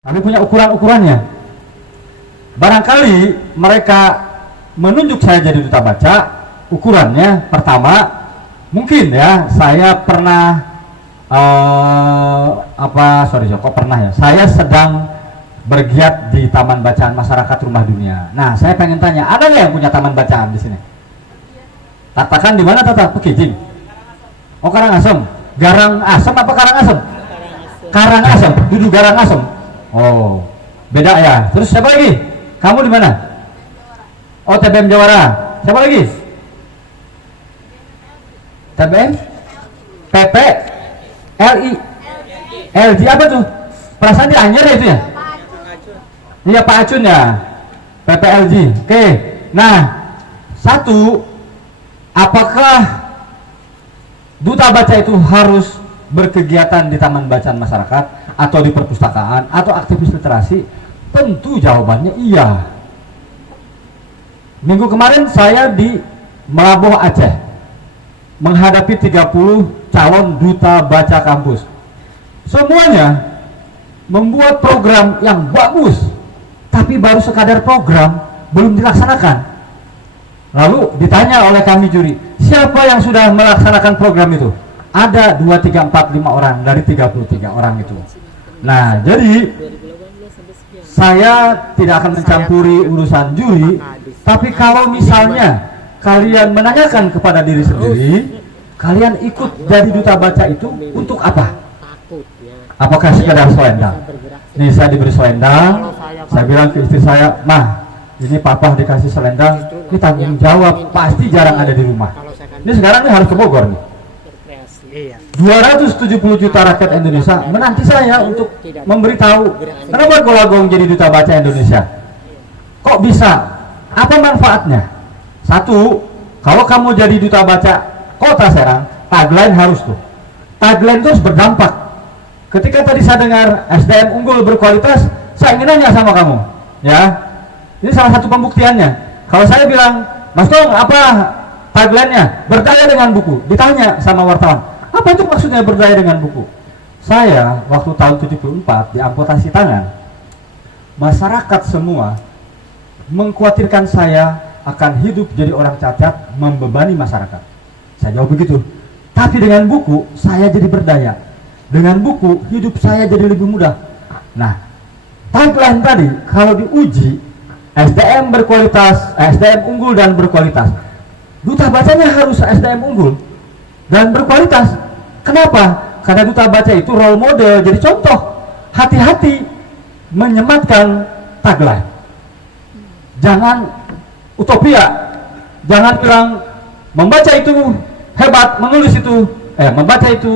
Kami punya ukuran-ukurannya. Barangkali mereka menunjuk saya jadi duta baca. Ukurannya pertama, mungkin ya saya pernah saya sedang bergiat di Taman Bacaan Masyarakat Rumah Dunia. Nah, saya pengen tanya, ada nggak yang punya taman bacaan di sini? Katakan di mana, Tata? Pekijing. Oh, Karangasem. Garang Asem apa Karangasem? Karangasem. Duduk Garang Asem. Oh, beda ya. Terus siapa lagi? Kamu di mana? Oh, TBM Jawara. Siapa lagi? TBM? PP? LI? LG apa tuh? Perasaan di Anyer ya itu ya? Iya, Pak Acun ya. PPLG. Oke. Nah, satu, apakah duta baca itu harus berkegiatan di taman bacaan masyarakat atau di perpustakaan atau aktivis literasi? Tentu jawabannya iya. Minggu kemarin saya di Melabuh Aceh menghadapi 30 calon duta baca kampus. Semuanya membuat program yang bagus, tapi baru sekadar program, belum dilaksanakan. Lalu ditanya oleh kami juri, siapa yang sudah melaksanakan program itu? Ada 2, 3, 4, 5 orang dari 33 orang itu. Nah, jadi saya tidak akan mencampuri urusan juri, tapi kalau misalnya kalian menanyakan kepada diri sendiri, kalian ikut jadi duta baca itu untuk apa? Apakah sekedar selendang? Nih, saya diberi selendang, saya bilang ke istri saya, "Mah, ini papa dikasih selendang, ini tanggung jawab, pasti jarang ada di rumah. Ini sekarang nih harus ke Bogor nih. 270 juta rakyat Indonesia menanti saya untuk memberitahu kenapa Golagong jadi duta baca Indonesia. Kok bisa? Apa manfaatnya? Satu, kalau kamu jadi duta baca Kota Serang, tagline harus tuh. Tagline itu harus berdampak. Ketika tadi saya dengar SDM unggul berkualitas, saya ingin nanya sama kamu, ya. Ini salah satu pembuktiannya. Kalau saya bilang, "Mas Tong, apa tagline-nya? Berdaya dengan buku." Ditanya sama wartawan, "Apa itu maksudnya berdaya dengan buku?" Saya waktu tahun 74 diamputasi tangan. Masyarakat semua mengkhawatirkan saya akan hidup jadi orang cacat, membebani masyarakat. Saya jawab begitu. Tapi dengan buku saya jadi berdaya. Dengan buku hidup saya jadi lebih mudah. Nah, tagline tadi kalau diuji SDM berkualitas, SDM unggul dan berkualitas. Duta bacanya harus SDM unggul dan berkualitas. Kenapa? Karena duta baca itu role model, jadi contoh. Hati-hati menyematkan tagline. Jangan utopia. Jangan bilang membaca itu hebat, menulis itu membaca itu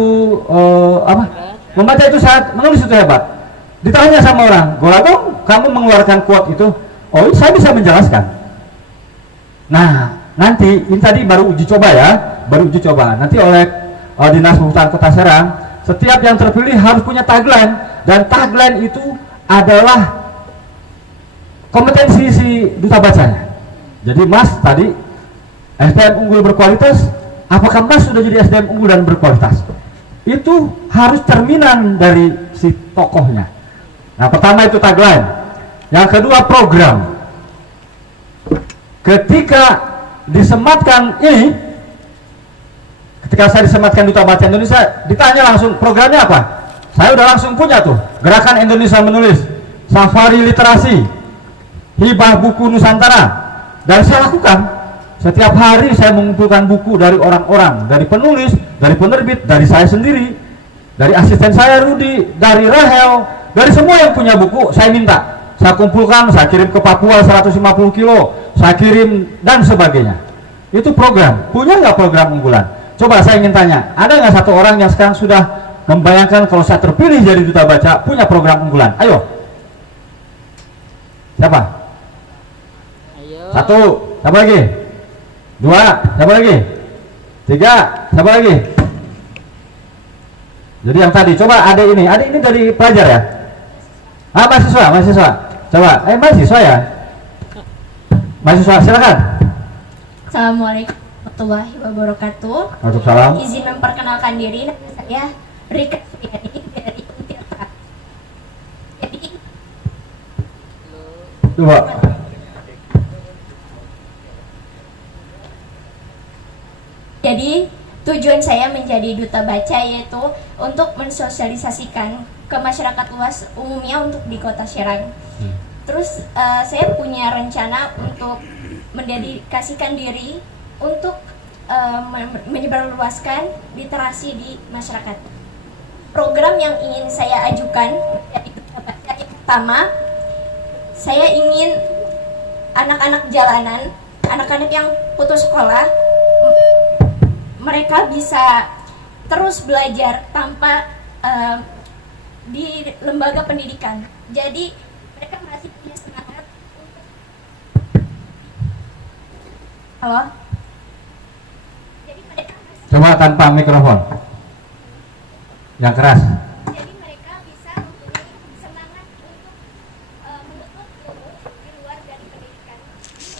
membaca itu saat menulis itu hebat. Ditanya sama orang, "Golagong, kamu mengeluarkan quote itu?" "Oh, saya bisa menjelaskan." Nah, nanti ini tadi baru uji coba ya, baru uji coba. Nanti oleh Dinas Perhutanan Kota Serang, setiap yang terpilih harus punya tagline, dan tagline itu adalah kompetensi si duta bacanya. Jadi Mas tadi SDM unggul berkualitas, apakah Mas sudah jadi SDM unggul dan berkualitas? Itu harus cerminan dari si tokohnya. Nah, pertama itu tagline. Yang kedua program. Ketika disematkan ini, ketika saya disematkan duta baca Indonesia, ditanya langsung programnya apa? Saya udah langsung punya tuh, Gerakan Indonesia Menulis, Safari Literasi, Hibah Buku Nusantara. Dan saya lakukan setiap hari, saya mengumpulkan buku dari orang-orang, dari penulis, dari penerbit, dari saya sendiri, dari asisten saya Rudi, dari Rahel, dari semua yang punya buku. Saya minta, saya kumpulkan, saya kirim ke Papua 150 kilo, saya kirim dan sebagainya. Itu program. Punya nggak program unggulan? Coba saya ingin tanya, ada nggak satu orang yang sekarang sudah membayangkan kalau saya terpilih jadi duta baca punya program unggulan? Ayo, siapa? Satu, siapa lagi? Dua, siapa lagi? Tiga, siapa lagi? Jadi yang tadi, coba ada ini dari pelajar ya? Mahasiswa. Coba, mahasiswa ya? Mahasiswa, silakan. Assalamualaikum warahmatullahi wabarakatuh. Waalaikumsalam. Izin memperkenalkan diri, nama saya Rika Suryani dari Untirta. Jadi coba. Jadi tujuan saya menjadi duta baca yaitu untuk mensosialisasikan ke masyarakat luas umumnya untuk di Kota Serang. Terus saya punya rencana untuk mendedikasikan diri untuk menyebarluaskan literasi di masyarakat. Program yang ingin saya ajukan dari duta baca yang pertama, saya ingin anak-anak jalanan, anak-anak yang putus sekolah, mereka bisa terus belajar tanpa di lembaga pendidikan. Jadi mereka masih punya semangat untuk halo. Jadi mereka masih Coba tanpa mikrofon. Yang keras. jadi mereka bisa mempunyai semangat untuk menuntut ilmu di luar dari pendidikan.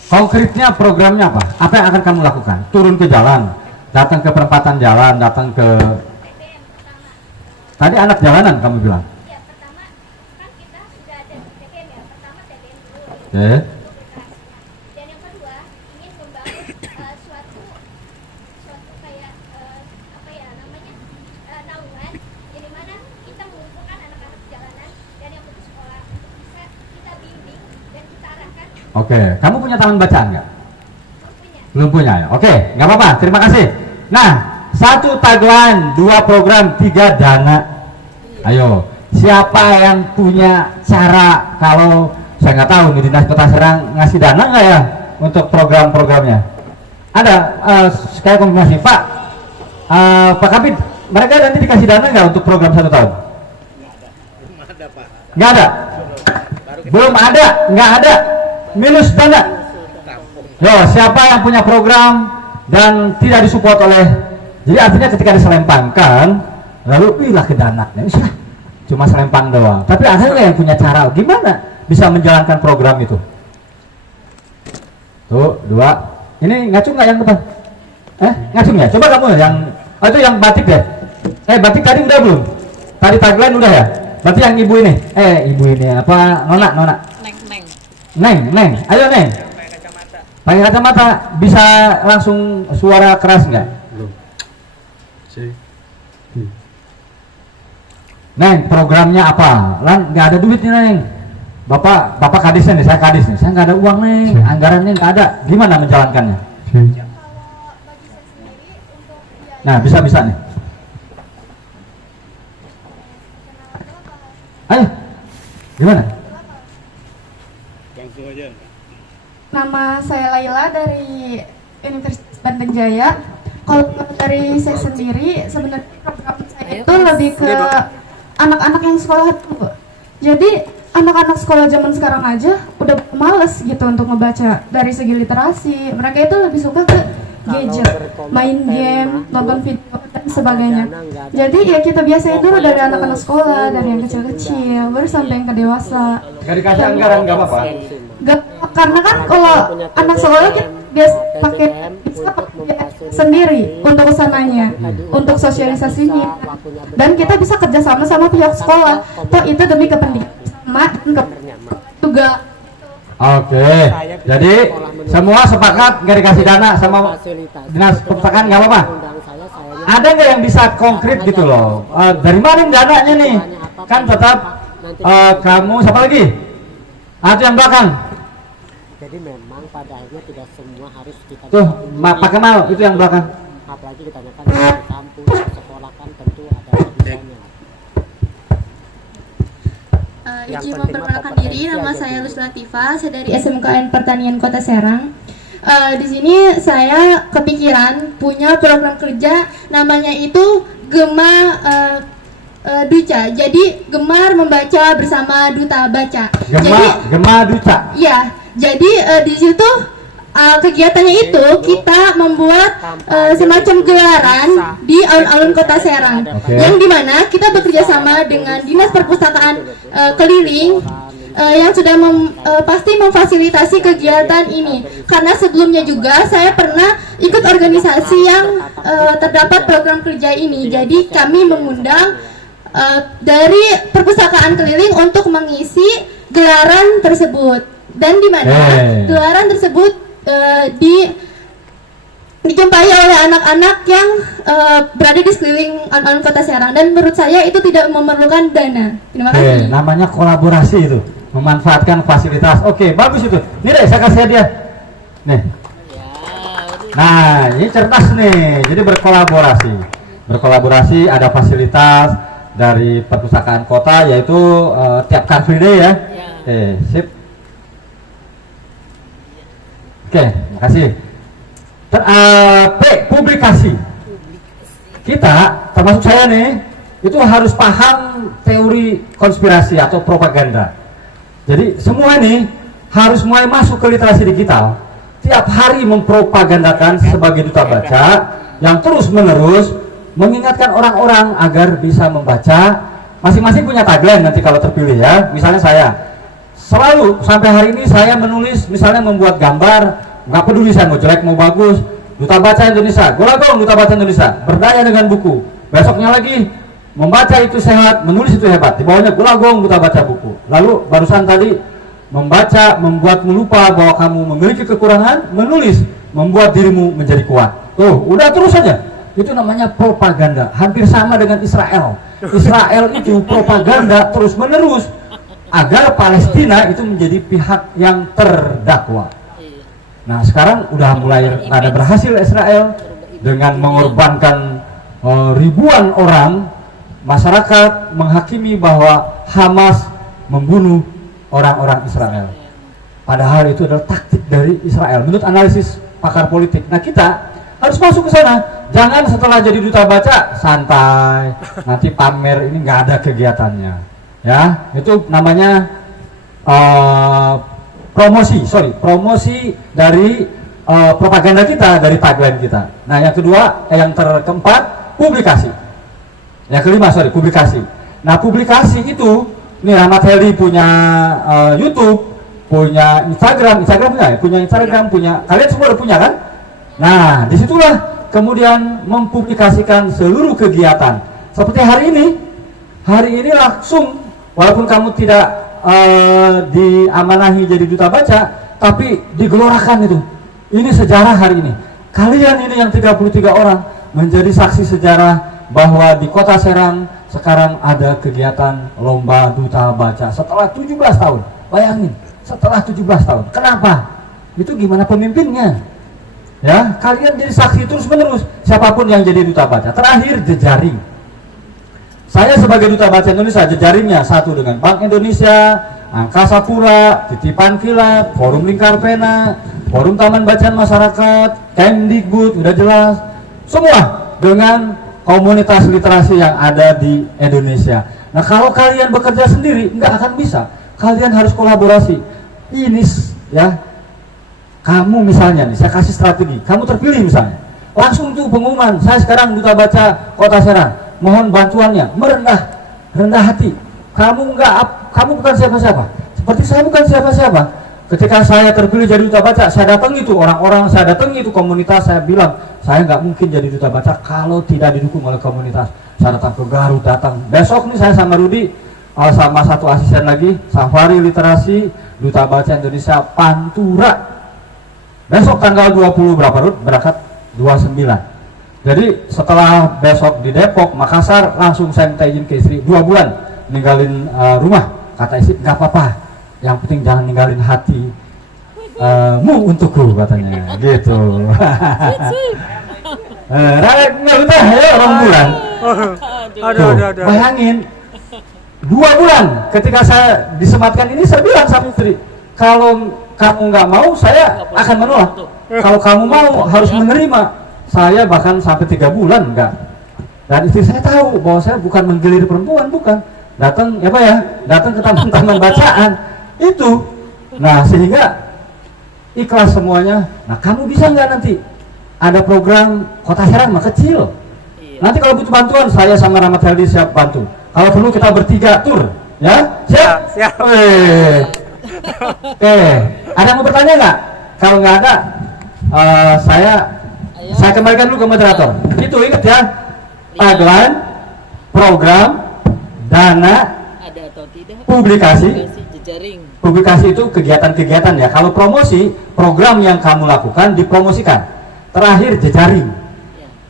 Konkretnya programnya apa? Apa yang akan kamu lakukan? Turun ke jalan, datang ke perempatan jalan, datang ke TBM pertama. tadi anak jalanan kamu bilang. Ya, pertama kan kita sudah ada TBM ya. Pertama TBM dulu Oke. untuk literasinya. Dan yang kedua ingin membangun suatu kayak apa ya namanya naungan jadi mana kita mengumpulkan anak-anak jalanan dan yang putus sekolah untuk bisa kita bimbing dan kita arahkan Oke, kamu punya taman bacaan nggak? punya. Belum punya ya? Oke, nggak apa-apa, terima kasih. Nah, 1 tagline, 2 program, 3 dana. Ayo, siapa yang punya cara kalau saya nggak tahu nih Dinas Kota Serang ngasih dana nggak ya untuk program-programnya? Ada, sekali konfirmasi, Pak. Pak Kabid, mereka nanti dikasih dana nggak untuk program 1 tahun? Nggak ada. Belum ada, nggak ada. Minus dana. Yo, siapa yang punya program dan tidak disupport oleh, jadi artinya ketika diselempangkan lalu pilih ke dana, cuma selempang doang. Tapi ada nggak yang punya cara gimana bisa menjalankan program itu? Tuh, 2. Ini ngacung nggak yang depan? Ngacung ya? Coba kamu yang, itu yang batik deh. Batik tadi udah belum? Tadi tagline udah ya? Berarti yang ibu ini, ibu ini apa? Nona. Neng. Ayo Neng. Pakai kacamata bisa langsung suara keras nggak? Belum. Neng, programnya apa? Lan nggak ada duit nih Neng. Bapak kadisnya nih, saya kadis nih. Saya nggak ada uang Neng, anggarannya nggak ada. Gimana menjalankannya? Nah, bisa nih. Ayo, gimana? Langsung aja. Nama saya Laila dari Universitas Bandung Jaya. Kalau dari saya sendiri, sebenarnya program saya itu lebih ke anak-anak yang sekolah dulu. Jadi anak-anak sekolah zaman sekarang aja udah males gitu untuk ngebaca dari segi literasi. Mereka itu lebih suka ke gadget, main game, nonton video dan sebagainya. Jadi ya kita biasain dulu dari anak-anak sekolah, dari yang kecil-kecil, baru sampai yang ke dewasa. Nggak dikasih anggaran nggak apa-apa. Gak, karena kan kalau anak sekolah kita biasa pakai bisa pakai sendiri untuk kesananya, untuk sosialisasinya, dan kita bisa kerjasama sama pihak sekolah. Toh itu demi kepentingan sama juga. Oke, jadi semua sepakat nggak dikasih dana sama dinas perpustakaan nggak apa-apa. Ada nggak yang bisa konkret gitu loh? Dari mana dananya nih? Kan tetap kamu siapa lagi? Atau yang belakang? Jadi memang pada akhirnya tidak semua harus kita Tuh, Pak Kemal itu yang belakang. apalagi ditanyakan di kampus, di sekolah kan tentu ada bisanya. Izin memperkenalkan diri, nama saya Lus Latifah, saya dari SMKN Pertanian Kota Serang. Di sini saya kepikiran punya program kerja namanya itu Gema Duca. Jadi gemar membaca bersama Duta Baca. Gema Duca. Iya, jadi di situ kegiatannya itu kita membuat semacam gelaran di alun-alun Kota Serang, yang dimana kita bekerja sama dengan Dinas Perpustakaan keliling yang sudah pasti memfasilitasi kegiatan ini. Karena sebelumnya juga saya pernah ikut organisasi yang terdapat program kerja ini. Jadi kami mengundang dari perpustakaan keliling untuk mengisi gelaran tersebut. dan di mana gelaran tersebut dijumpai oleh anak-anak yang berada di sekeliling alun-alun Kota Serang, dan menurut saya itu tidak memerlukan dana. Terima kasih. Namanya kolaborasi itu, memanfaatkan fasilitas. Oke, bagus itu. Ini deh, saya kasih hadiah. Nih. Nah, ini cerdas nih. Jadi berkolaborasi, ada fasilitas dari perpustakaan kota, yaitu tiap Car Free Day ya. Sip. Oke, makasih. Publikasi. Kita, termasuk saya nih, itu harus paham teori konspirasi atau propaganda. Jadi semua ini harus mulai masuk ke literasi digital. Tiap hari mempropagandakan sebagai duta baca yang terus menerus mengingatkan orang-orang agar bisa membaca. Masing-masing punya tagline nanti kalau terpilih ya. Misalnya saya selalu sampai hari ini saya menulis, misalnya membuat gambar, nggak peduli saya mau jelek mau bagus, duta baca Indonesia, Golagong duta baca Indonesia, berdaya dengan buku. Besoknya lagi membaca itu sehat, menulis itu hebat. Di bawahnya Golagong duta baca buku. Lalu barusan tadi membaca membuatmu lupa bahwa kamu memiliki kekurangan, menulis membuat dirimu menjadi kuat. Tuh, udah terus saja. Itu namanya propaganda. Hampir sama dengan Israel. Israel itu propaganda terus menerus agar Palestina itu menjadi pihak yang terdakwa. Nah, sekarang udah mulai ada berhasil Israel dengan mengorbankan ribuan orang. Masyarakat menghakimi bahwa Hamas membunuh orang-orang Israel. Padahal itu adalah taktik dari Israel menurut analisis pakar politik. Nah, kita harus masuk ke sana. Jangan setelah jadi duta baca santai, nanti pamer, ini nggak ada kegiatannya. Ya, itu namanya promosi dari propaganda kita, dari tagline kita. Nah, yang kedua, yang keempat, publikasi. Yang kelima, publikasi. Nah, publikasi itu, ini Rahmat Heldi punya YouTube, punya Instagram punya Instagram, kalian semua udah punya kan? Nah, disitulah kemudian mempublikasikan seluruh kegiatan. Seperti hari ini langsung, walaupun kamu tidak diamanahi jadi duta baca, tapi digelorakan itu. Ini sejarah hari ini. Kalian ini yang 33 orang menjadi saksi sejarah bahwa di Kota Serang sekarang ada kegiatan lomba duta baca setelah 17 tahun. Bayangin, setelah 17 tahun. Kenapa? Itu gimana pemimpinnya? Ya, kalian jadi saksi terus menerus. Siapapun yang jadi duta baca. Terakhir, jejaring. Saya sebagai duta baca Indonesia, jejaringnya satu dengan Bank Indonesia, Angkasa Pura, Titipan Kilat, Forum Lingkar Pena, Forum Taman Bacaan Masyarakat, Kemdikbud, udah jelas. Semua dengan komunitas literasi yang ada di Indonesia. Nah, kalau kalian bekerja sendiri nggak akan bisa. Kalian harus kolaborasi. Ini ya, kamu misalnya nih, saya kasih strategi. Kamu terpilih misalnya, langsung tuh pengumuman, saya sekarang duta baca Kota Serang, mohon bantuannya. Rendah hati. Kamu bukan siapa-siapa. Seperti saya bukan siapa-siapa. Ketika saya terpilih jadi duta baca, saya datang itu orang-orang, saya datang itu komunitas, saya bilang, saya nggak mungkin jadi duta baca kalau tidak didukung oleh komunitas. Saya datang ke Garut, besok nih saya sama Rudi, sama satu asisten lagi, Safari Literasi, duta baca Indonesia Pantura. Besok tanggal 20 berapa Rud? Berangkat 29. Jadi setelah besok di Depok, Makassar, langsung saya minta izin ke istri 2 bulan ninggalin rumah. Kata istri, nggak apa-apa, yang penting jangan ninggalin hati mu untukku, katanya gitu. Nggak betah ya orang bulan. Bayangin 2 bulan ketika saya disematkan ini, saya bilang sama istri, kalau kamu nggak mau, saya akan menolak. Kalau kamu mau, harus menerima. Saya bahkan sampai 3 bulan enggak. Dan istri saya tahu bahwa saya bukan menggilir perempuan, bukan. Datang datang ke taman-taman bacaan itu. Nah, sehingga ikhlas semuanya. Nah, kamu bisa nggak nanti ada program Kota Serang mah kecil. Nanti kalau butuh bantuan, saya sama Rahmat Heldi siap bantu. Kalau perlu kita bertiga tur, ya? Siap. Oke, ada yang mau bertanya nggak? Kalau nggak ada, saya kembalikan dulu ke moderator. Itu ingat ya, tagline, program, dana, ada atau tidak publikasi, jejaring. publikasi itu kegiatan-kegiatan ya. Kalau promosi, program yang kamu lakukan dipromosikan. Terakhir jejaring.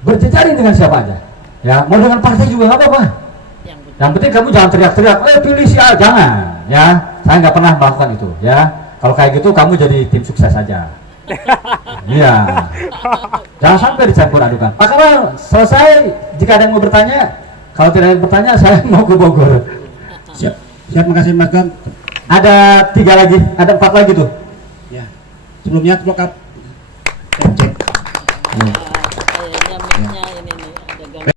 Berjejaring dengan siapa aja. Ya, mau dengan partai juga nggak apa-apa. Yang penting kamu jangan teriak-teriak, pilih si A, jangan. Ya, saya nggak pernah melakukan itu. Ya, kalau kayak gitu kamu jadi tim sukses saja. Iya. Jangan sampai dicampur adukan. Pak Kamal, selesai. Jika ada yang mau bertanya, kalau tidak ada yang bertanya, saya mau ke Bogor. Siap, siap, makasih Mas Gam. Ada 3 lagi, ada 4 lagi tuh. Ya, sebelumnya cek. Hmm.